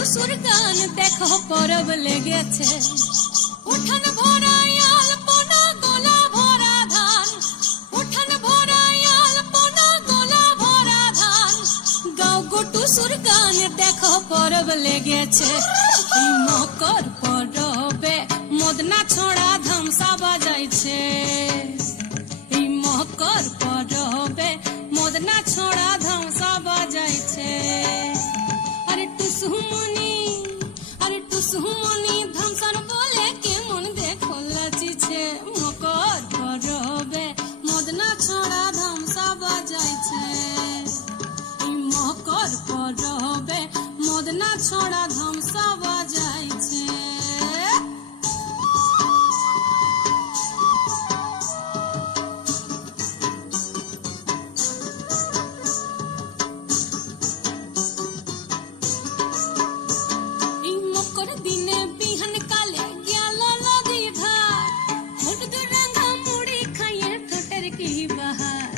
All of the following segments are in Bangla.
টুসুর গান দেখো পরব লেগেছে উঠান ভরাই আলপনা গোলা ভরা ধান উঠান ভরাই আলপনা গোলা ভরা ধান গাও গো টুসুর গান দেখো পরব লেগেছে এই মকর পরবে মদনা ছড়া ধামসা বাজাইছে এই মকর পরবে মদনা ছড়া ধামসা বাজাইছে আরে টুসুমনি ধামসার বলে কেমন দেখো লাচিছে মকর পরবে মদনা ছড়া ধামসা বাজাইছে এই মকর পরবে মদনা ছড়া ধামসা বাজাইছে দিনে বিহান কালে গেল নদী ধার হলুদ রঙা মুড়ি খাইয়ে ঠোঁটের কি বাহার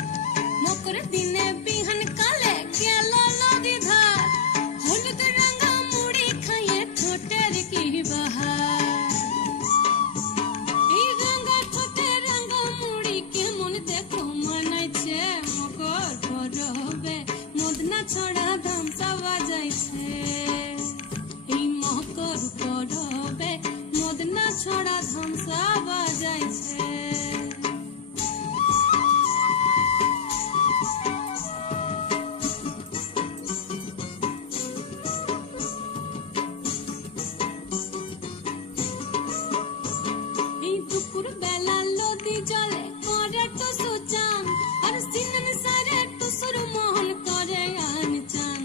মকর দিনে বিহান কালে গেল নদী ধার হলুদ রঙা মুড়ি খাইয়ে ঠোঁটের কি বাহার এই রঙা ঠোঁটের রঙা মুড়ি কেমন দেখো মানাইছে মকর পরবে মদনা ছড়া ধামসা বাজাইছে মকর পরবে মদনা ছড়া ধামসা বাজাইছে এই দুপুর বেলা নদী জলে করে টুসু চান আর সিনন সারে টুসুর মোহন করে আন চান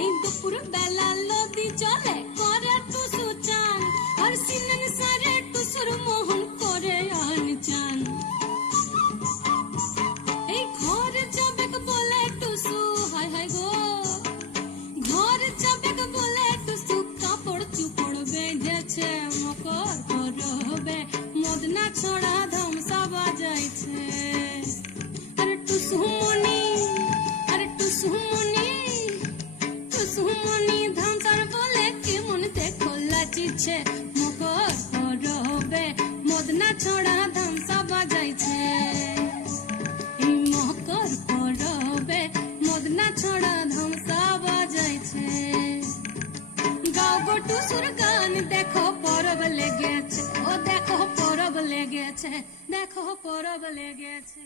এই দুপুর বেলা নদী জলে সিনন সারে টুসুর মোহন করে আন চান এই ঘর যাবে বলে টুসু হায় হায় গো ঘর যাবে বলে টুসু কাপড় চুপড় বেঁধেছে মকর পরবে মদনা ছড়া ধামসা বাজাইছে আরে টুসুমনি ধামসার বলে কেমন দেখো লাচিছে মকর পরবে মদনা ছড়া ধামসা বাজাইছে এই মকর পরবে মদনা ছড়া ধামসা বাজাইছে গাও গো টুসুর গান দেখো পরব লেগেছে ও দেখো পরব লেগেছে দেখো পরব লেগেছে।